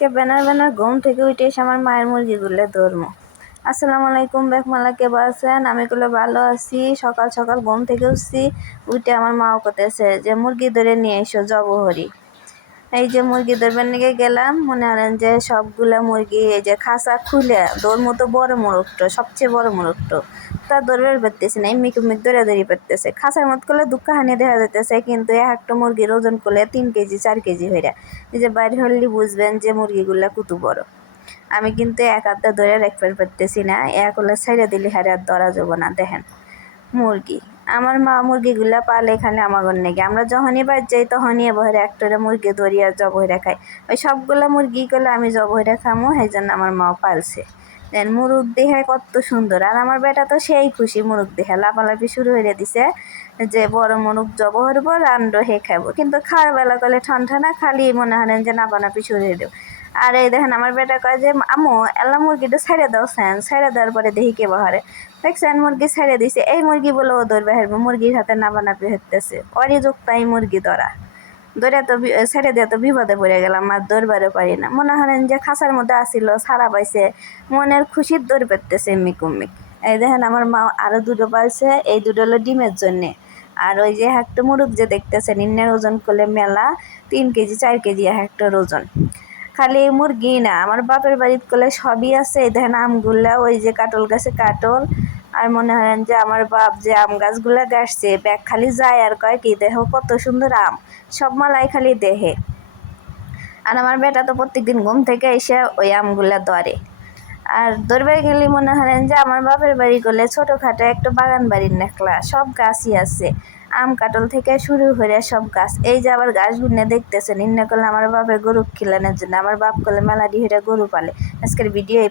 আজকে ব্যানার ঘুম থেকে উঠে এসে আমার মায়ের মুরগিগুলো ধরবো। আসসালামু আলাইকুম বেকমালা, কে আছেন? আমি গুলো ভালো আছি। সকাল সকাল ঘুম থেকে উঠছি, উঠে আমার মাও করতেছে যে মুরগি ধরে নিয়ে এসো জবহরি। এই যে মুরগি ধরবার নিয়ে গেলাম, মনে করেন যে সবগুলা মুরগি এই যে খাঁচা খুলে ধরবো, তো বড় মোরগটো সবচেয়ে বড় মোরগটো তা ধরবার পারতেছে না, এমনি ধরে পারতেছে। খাঁচার মত করলে দুঃখাহানি দেখা যাইতেছে, কিন্তু একটা মুরগির ওজন করলে 3 কেজি 4 কেজি হইরা। এই যে বাইরে হলে বুঝবেন যে মুরগিগুলা কত বড়। আমি কিন্তু এক হাতে ধরে রাখতে পারতেছি না, এক হলে ছেড়ে দিলে হারে আর ধরা যাবো না। দেখেন মুরগি, আমার মা মুরগিগুলা পালে এখানে আমাগর নাকি, আমরা যখনই বাদ যাই তখনই এবার একটা মুরগি ধরি আর জবহইরা খাই। ওই সবগুলা মুরগি করলে আমি জবহইরা খামো, সেই জন্য আমার মাও পালছে। দেন মুরগ দেখে কত সুন্দর, আর আমার বেটা তো সেই খুশি মুরগ দেখে লাফালাফি শুরু হয়ে দিছে যে বড় মুরগ জব হইব রান্ড হে খাবো। কিন্তু খাওয়ার বেলা করলে ঠান্ডা না, খালি মনে হয় যে নাপানাপি শুরু হয়ে দেব। আর এই দেখেন আমার বেটা কয় যে আম্মু এলা মুরগিটা ছেড়ে দাও, ছেড়ে দেওয়ার পরে দেখি কে বাহারে। দেখছেন মুরগি ছেড়ে দিছে, এই মুরগি বলে ও ধরবে হারবো, মুরগির হাতে নাপানাপি হতেছে। অরি যুক্তাই মুরগি ধরা ধরে তো ছেড়ে দিয়ে তো বিপদে পড়ে গেলাম, আর ধরবারও পারি না। মনে করেন যে খাঁচার মধ্যে আসিল, ছাড়া পাইছে, মনের খুশির দৌড় পেতেছে এমনি কুমিক। এই দেখেন আমার মা আরো দুটো পালছে, এই দুটো হলো ডিমের জন্যে। আর ওই যে একটা মুরগ যে দেখতেছেন, ইন্নের ওজন করলে মেলা 3 কেজি 4 কেজি একটার ওজন। খালি মুরগি না, আমার বাপের বাড়িতে করলে সবই আছে। এই দেখেন আমগুলা, ওই যে কাটল গাছে কাটল। আর মনে হয় যে আমার বাপ যে আম গাছগুলা গাছছে, ব্যাগ খালি যায় আর কয় কি দেখো কত সুন্দর আম, সব মালাই খালি দেহে। আর আমার বেটা তো প্রত্যেকদিন ঘুম থেকে এসে ওই আমগুলা ধরে। আর ধরবে গেলে মনে হয় যে আমার বাপের বাড়ি করলে ছোটোখাটো একটা বাগান বাড়ির নেকলা, সব গাছই আছে, আম কাটল থেকে শুরু করে সব গাছ। এই যে আবার গাছ গুনে দেখতেছেন, ইন্না করলে আমার বাপের গরু খিলানোর জন্য। আমার বাপ করলে মেলাডি হয়ে গরু পালে। আজকের ভিডিও এই